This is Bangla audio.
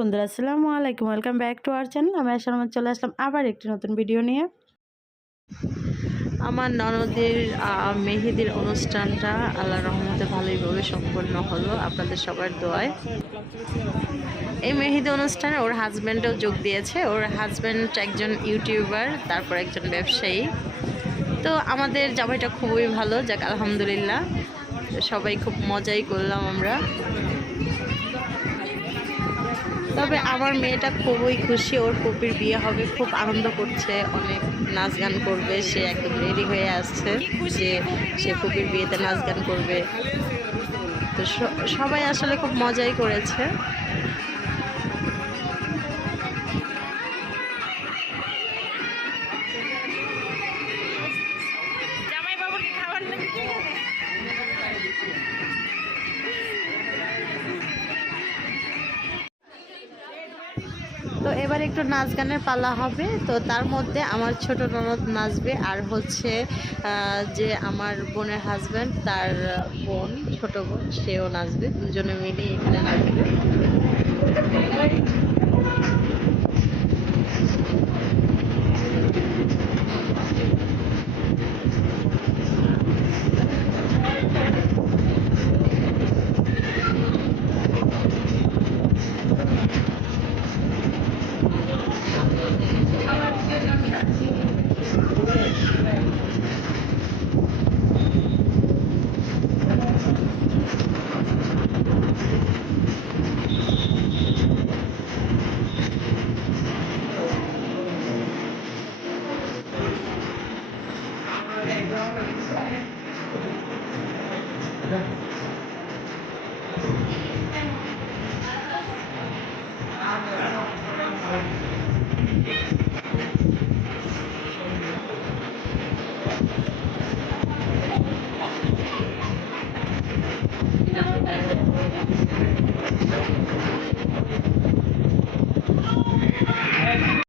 বন্ধুরা, আসসালামু আলাইকুম। Welcome back to our channel. আমি আসার মধ্যে চলে আসলাম আবার একটি নতুন ভিডিও নিয়ে। আমার ননদের মেহেদির অনুষ্ঠানটা আল্লাহর রহমতে ভালোইভাবে সম্পন্ন হলো আপনাদের সবার দোয়ায়। এই মেহেদি অনুষ্ঠানে ওর হাজব্যান্ডও যোগ দিয়েছে। ওর হাজব্যান্ড একজন ইউটিউবার, তারপর একজন ব্যবসায়ী। তো আমাদের জামাইটা খুবই ভালো, যাক আলহামদুলিল্লাহ। সবাই খুব মজাই করলাম আমরা। তবে আমার মেয়েটা খুবই খুশি, ওর ফুপির বিয়ে হবে, খুব আনন্দ করছে, অনেক নাচ গান করবে। সে একদম রেডি হয়ে আসছে যে সে ফুপির বিয়েতে নাচ গান করবে। তো সবাই আসলে খুব মজাই করেছে। তো এবার একটু নাচ গানের পালা হবে। তো তার মধ্যে আমার ছোট ননদ নাচবে, আর হচ্ছে যে আমার বোনের হাজব্যান্ড, তার বোন, ছোট বোন, সেও নাচবে। দুজনে মিলে এখানে নাচবে।